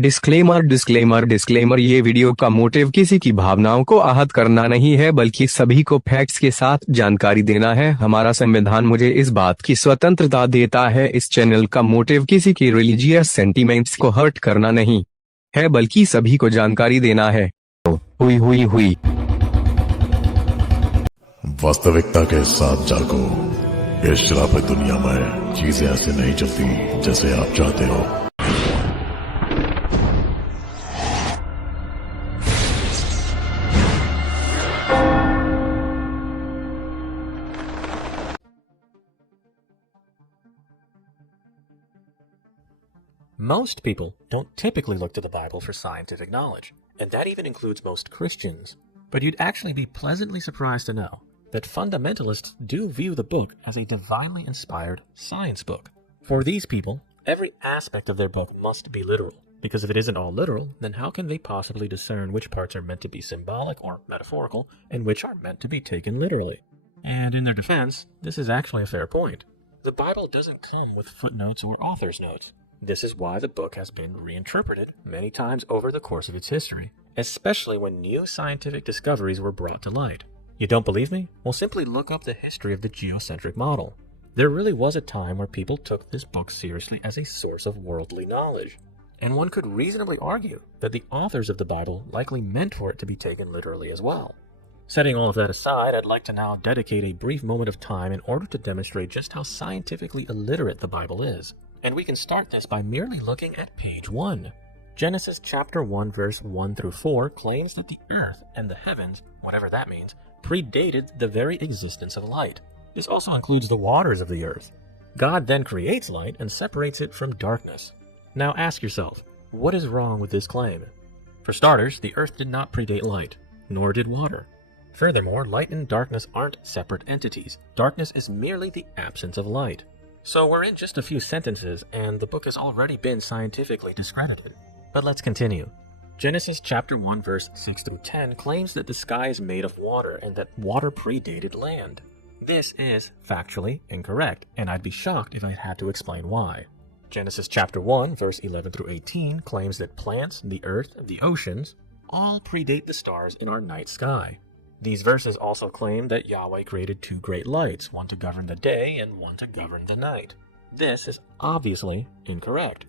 Disclaimer disclaimer disclaimer ये video का motive किसी की भावनाओं को आहत करना नहीं है, बल्कि सभी को फैक्ट्स के साथ जानकारी देना है। हमारा संविधान मुझे इस बात की स्वतंत्रता देता है। इस चैनल का मोटिव किसी की रिलीजियस सेंटीमेंट्स को हर्ट करना नहीं है, बल्कि सभी को जानकारी देना है। हुई हुई हुई वास्तविकता के साथ जागो। इस शराफत दुनिया में चीजें ऐसे नहीं चलती जैसे आप चाहते हो। Most people don't typically look to the Bible for scientific knowledge, and that even includes most Christians. But you'd actually be pleasantly surprised to know that fundamentalists do view the book as a divinely inspired science book. For these people, every aspect of their book must be literal, because if it isn't all literal, then how can they possibly discern which parts are meant to be symbolic or metaphorical and which are meant to be taken literally? And in their defense, this is actually a fair point. The Bible doesn't come with footnotes or author's notes. This is why the book has been reinterpreted many times over the course of its history, especially when new scientific discoveries were brought to light. You don't believe me? Well, simply look up the history of the geocentric model. There really was a time where people took this book seriously as a source of worldly knowledge, and one could reasonably argue that the authors of the Bible likely meant for it to be taken literally as well. Setting all of that aside, I'd like to now dedicate a brief moment of time in order to demonstrate just how scientifically illiterate the Bible is. And we can start this by merely looking at page 1. Genesis chapter 1 verse 1 through 4 claims that the earth and the heavens, whatever that means, predated the very existence of light. This also includes the waters of the earth. God then creates light and separates it from darkness. Now ask yourself, what is wrong with this claim? For starters, the earth did not predate light, nor did water. Furthermore, light and darkness aren't separate entities. Darkness is merely the absence of light. So we're in just a few sentences, and the book has already been scientifically discredited. But let's continue. Genesis chapter 1 verse 6 through 10 claims that the sky is made of water and that water predated land. This is factually incorrect, and I'd be shocked if I had to explain why. Genesis chapter 1 verse 11 through 18 claims that plants, the earth, the oceans, all predate the stars in our night sky. These verses also claim that Yahweh created two great lights, one to govern the day and one to govern the night. This is obviously incorrect.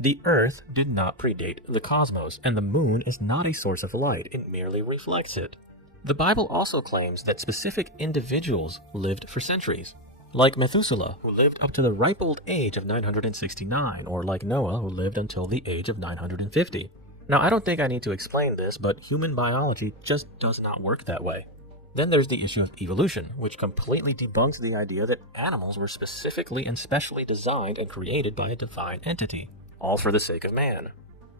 The earth did not predate the cosmos, and the moon is not a source of light, it merely reflects it. The Bible also claims that specific individuals lived for centuries, like Methuselah, who lived up to the ripe old age of 969, or like Noah, who lived until the age of 950. Now, I don't think I need to explain this, but human biology just does not work that way. Then there's the issue of evolution, which completely debunks the idea that animals were specifically and specially designed and created by a divine entity, all for the sake of man.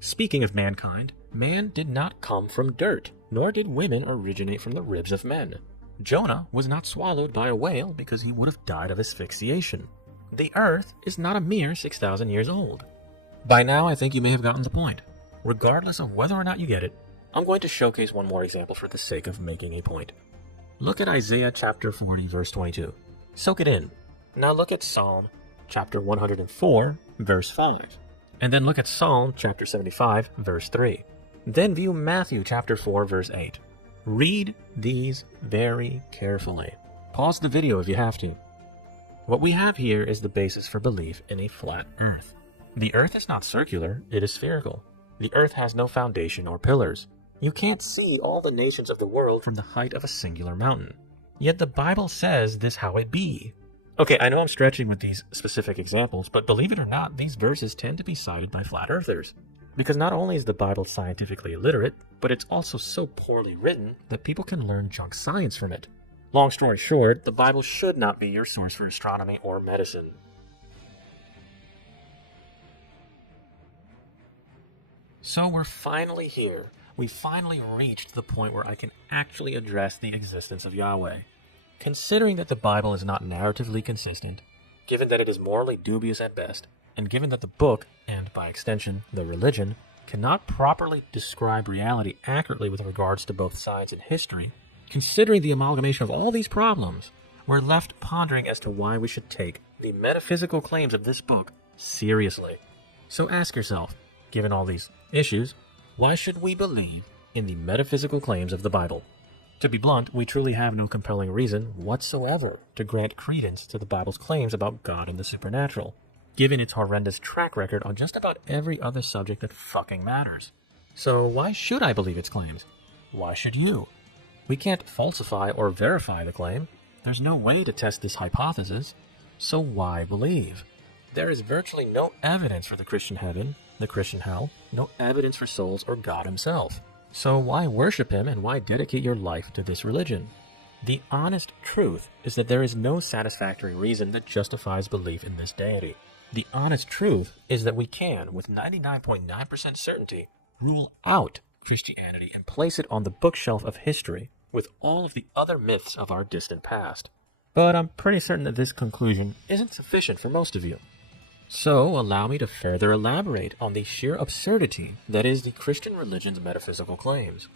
Speaking of mankind, man did not come from dirt, nor did women originate from the ribs of men. Jonah was not swallowed by a whale because he would have died of asphyxiation. The earth is not a mere 6,000 years old. By now, I think you may have gotten the point. Regardless of whether or not you get it, I'm going to showcase one more example for the sake of making a point. Look at Isaiah chapter 40 verse 22. Soak it in. Now look at Psalm chapter 104 verse 5. And then look at Psalm chapter 75 verse 3. Then view Matthew chapter 4 verse 8. Read these very carefully. Pause the video if you have to. What we have here is the basis for belief in a flat earth. The earth is not circular, it is spherical. The earth has no foundation or pillars. You can't see all the nations of the world from the height of a singular mountain. Yet the Bible says this how it be. Okay, I know I'm stretching with these specific examples, but believe it or not, these verses tend to be cited by flat earthers. Because not only is the Bible scientifically illiterate, but it's also so poorly written that people can learn junk science from it. Long story short, the Bible should not be your source for astronomy or medicine. So we're finally here. We finally reached the point where I can actually address the existence of Yahweh. Considering that the Bible is not narratively consistent, given that it is morally dubious at best, and given that the book, and by extension, the religion, cannot properly describe reality accurately with regards to both science and history, considering the amalgamation of all these problems, we're left pondering as to why we should take the metaphysical claims of this book seriously. So ask yourself, given all these issues, why should we believe in the metaphysical claims of the Bible? To be blunt, we truly have no compelling reason whatsoever to grant credence to the Bible's claims about God and the supernatural, given its horrendous track record on just about every other subject that fucking matters. So why should I believe its claims? Why should you? We can't falsify or verify the claim. There's no way to test this hypothesis. So why believe? There is virtually no evidence for the Christian heaven, the Christian hell, no evidence for souls or God himself. So why worship him and why dedicate your life to this religion? The honest truth is that there is no satisfactory reason that justifies belief in this deity. The honest truth is that we can, with 99.9% certainty, rule out Christianity and place it on the bookshelf of history with all of the other myths of our distant past. But I'm pretty certain that this conclusion isn't sufficient for most of you. So allow me to further elaborate on the sheer absurdity that is the Christian religion's metaphysical claims.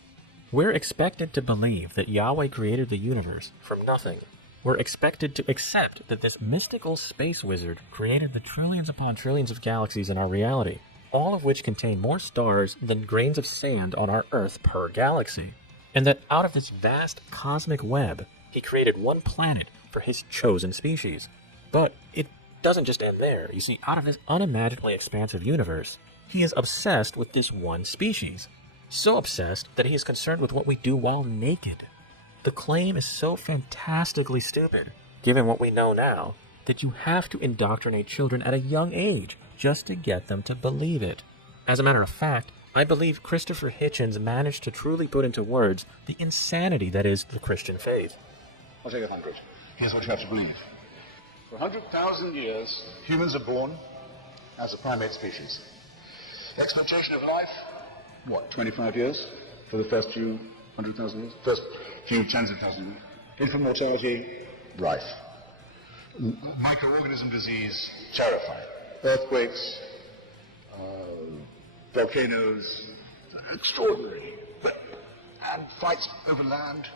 We're expected to believe that Yahweh created the universe from nothing. We're expected to accept that this mystical space wizard created the trillions upon trillions of galaxies in our reality, all of which contain more stars than grains of sand on our Earth per galaxy, and that out of this vast cosmic web, he created one planet for his chosen species. But it doesn't just end there. You see, out of this unimaginably expansive universe, he is obsessed with this one species. So obsessed that he is concerned with what we do while naked. The claim is so fantastically stupid, given what we know now, that you have to indoctrinate children at a young age just to get them to believe it. As a matter of fact, I believe Christopher Hitchens managed to truly put into words the insanity that is the Christian faith. I'll take 100. Here's what you have to believe. For 100,000 years, humans are born as a primate species. Expectation of life, what, 25 years for the first few 100,000 years? First few tens of thousands of years. Infant mortality, rife. Microorganism disease, terrifying. Earthquakes, volcanoes, extraordinary. And fights over land,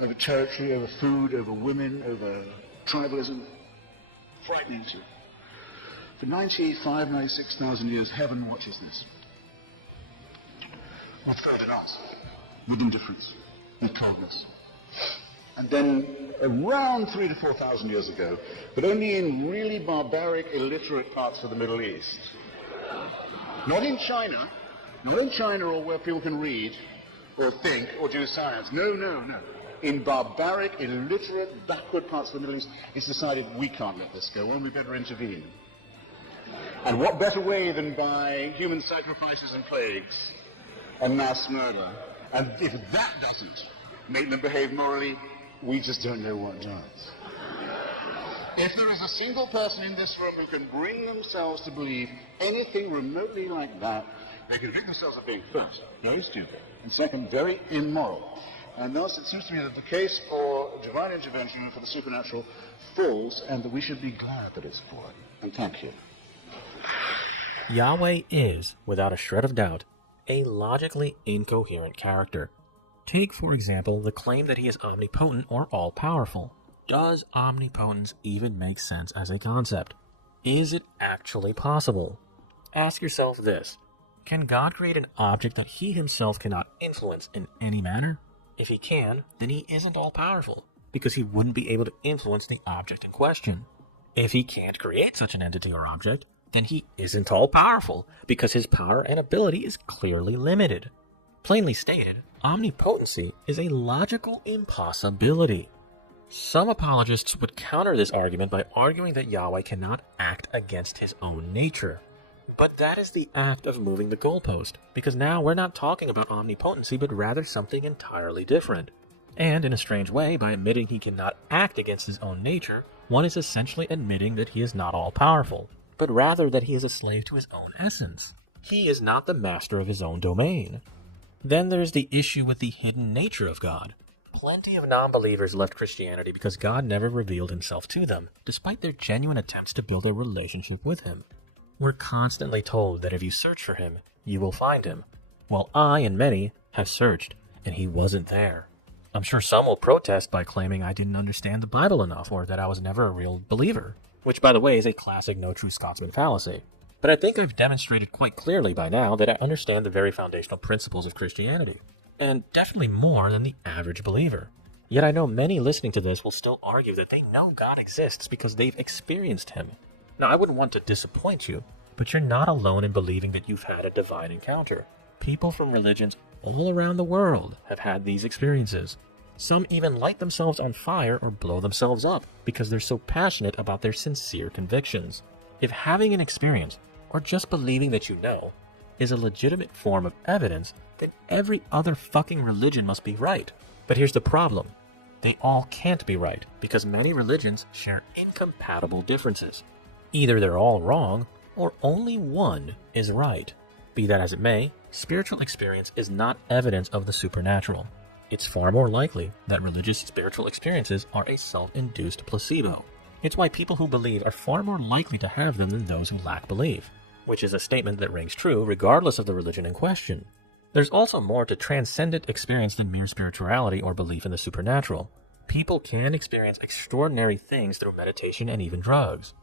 over territory, over food, over women, over tribalism. Frightening to you. For 95, 96,000 years, heaven watches this. With failed in us, with indifference, with coldness. And then around 3,000 to 4,000 years ago, but only in really barbaric, illiterate parts of the Middle East. Not in China or where people can read or think or do science. No. In barbaric, illiterate, backward parts of the Middle East, it's decided we can't let this go on, we better intervene. And what better way than by human sacrifices and plagues and mass murder? And if that doesn't make them behave morally, we just don't know what does. If there is a single person in this room who can bring themselves to believe anything remotely like that, they convict themselves of being, first, very stupid, and second, very immoral. And thus, it seems to me that the case for divine intervention and for the supernatural falls, and that we should be glad that it's fallen. And thank you. Yahweh is, without a shred of doubt, a logically incoherent character. Take, for example, the claim that he is omnipotent or all-powerful. Does omnipotence even make sense as a concept? Is it actually possible? Ask yourself this. Can God create an object that he himself cannot influence in any manner? If he can, then he isn't all-powerful, because he wouldn't be able to influence the object in question. If he can't create such an entity or object, then he isn't all-powerful, because his power and ability is clearly limited. Plainly stated, omnipotency is a logical impossibility. Some apologists would counter this argument by arguing that Yahweh cannot act against his own nature. But that is the act of moving the goalpost, because now we're not talking about omnipotency, but rather something entirely different. And in a strange way, by admitting he cannot act against his own nature, one is essentially admitting that he is not all-powerful, but rather that he is a slave to his own essence. He is not the master of his own domain. Then there's the issue with the hidden nature of God. Plenty of non-believers left Christianity because God never revealed himself to them, despite their genuine attempts to build a relationship with him. We're constantly told that if you search for him, you will find him. Well, I and many have searched, and he wasn't there. I'm sure some will protest by claiming I didn't understand the Bible enough, or that I was never a real believer, which, by the way, is a classic no true Scotsman fallacy. But I think I've demonstrated quite clearly by now that I understand the very foundational principles of Christianity, and definitely more than the average believer. Yet I know many listening to this will still argue that they know God exists because they've experienced him. Now, I wouldn't want to disappoint you, but you're not alone in believing that you've had a divine encounter. People from religions all around the world have had these experiences. Some even light themselves on fire or blow themselves up because they're so passionate about their sincere convictions. If having an experience, or just believing that you know, is a legitimate form of evidence, then every other fucking religion must be right. But here's the problem. They all can't be right because many religions share incompatible differences. Either they're all wrong, or only one is right. Be that as it may, spiritual experience is not evidence of the supernatural. It's far more likely that religious spiritual experiences are a self-induced placebo. It's why people who believe are far more likely to have them than those who lack belief, which is a statement that rings true regardless of the religion in question. There's also more to transcendent experience than mere spirituality or belief in the supernatural. People can experience extraordinary things through meditation and even drugs.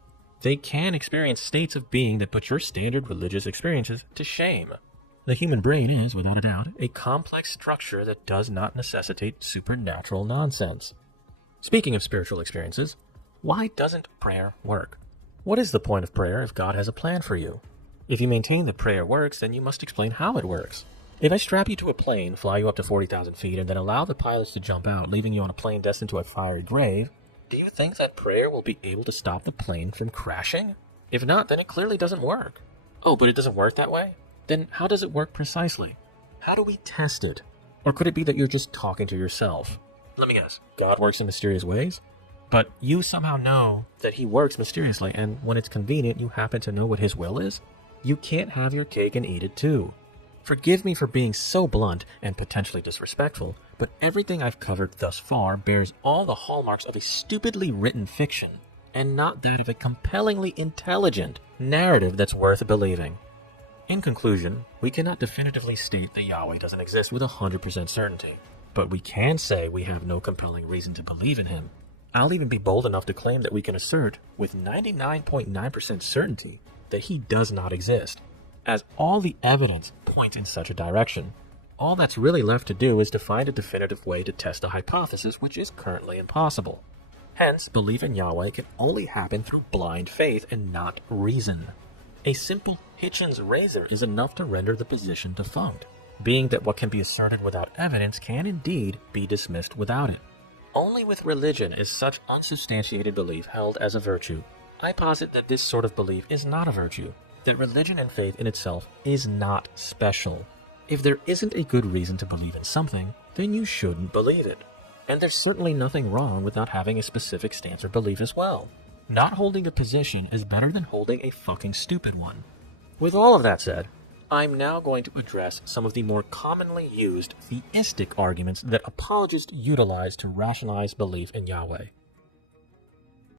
They can experience states of being that put your standard religious experiences to shame. The human brain is, without a doubt, a complex structure that does not necessitate supernatural nonsense. Speaking of spiritual experiences, why doesn't prayer work? What is the point of prayer if God has a plan for you? If you maintain that prayer works, then you must explain how it works. If I strap you to a plane, fly you up to 40,000 feet, and then allow the pilots to jump out, leaving you on a plane destined to a fiery grave, do you think that prayer will be able to stop the plane from crashing? If not, then it clearly doesn't work. Oh, but it doesn't work that way? Then how does it work precisely? How do we test it? Or could it be that you're just talking to yourself? Let me guess. God works in mysterious ways? But you somehow know that he works mysteriously, and when it's convenient, you happen to know what his will is? You can't have your cake and eat it too. Forgive me for being so blunt and potentially disrespectful, but everything I've covered thus far bears all the hallmarks of a stupidly written fiction, and not that of a compellingly intelligent narrative that's worth believing. In conclusion, we cannot definitively state that Yahweh doesn't exist with 100% certainty, but we can say we have no compelling reason to believe in him. I'll even be bold enough to claim that we can assert with 99.9% certainty that he does not exist, as all the evidence points in such a direction. All that's really left to do is to find a definitive way to test a hypothesis which is currently impossible. Hence, belief in Yahweh can only happen through blind faith and not reason. A simple Hitchens razor is enough to render the position defunct, being that what can be asserted without evidence can indeed be dismissed without it. Only with religion is such unsubstantiated belief held as a virtue. I posit that this sort of belief is not a virtue, that religion and faith in itself is not special. If there isn't a good reason to believe in something, then you shouldn't believe it. And there's certainly nothing wrong with not having a specific stance or belief as well. Not holding a position is better than holding a fucking stupid one. With all of that said, I'm now going to address some of the more commonly used theistic arguments that apologists utilize to rationalize belief in Yahweh.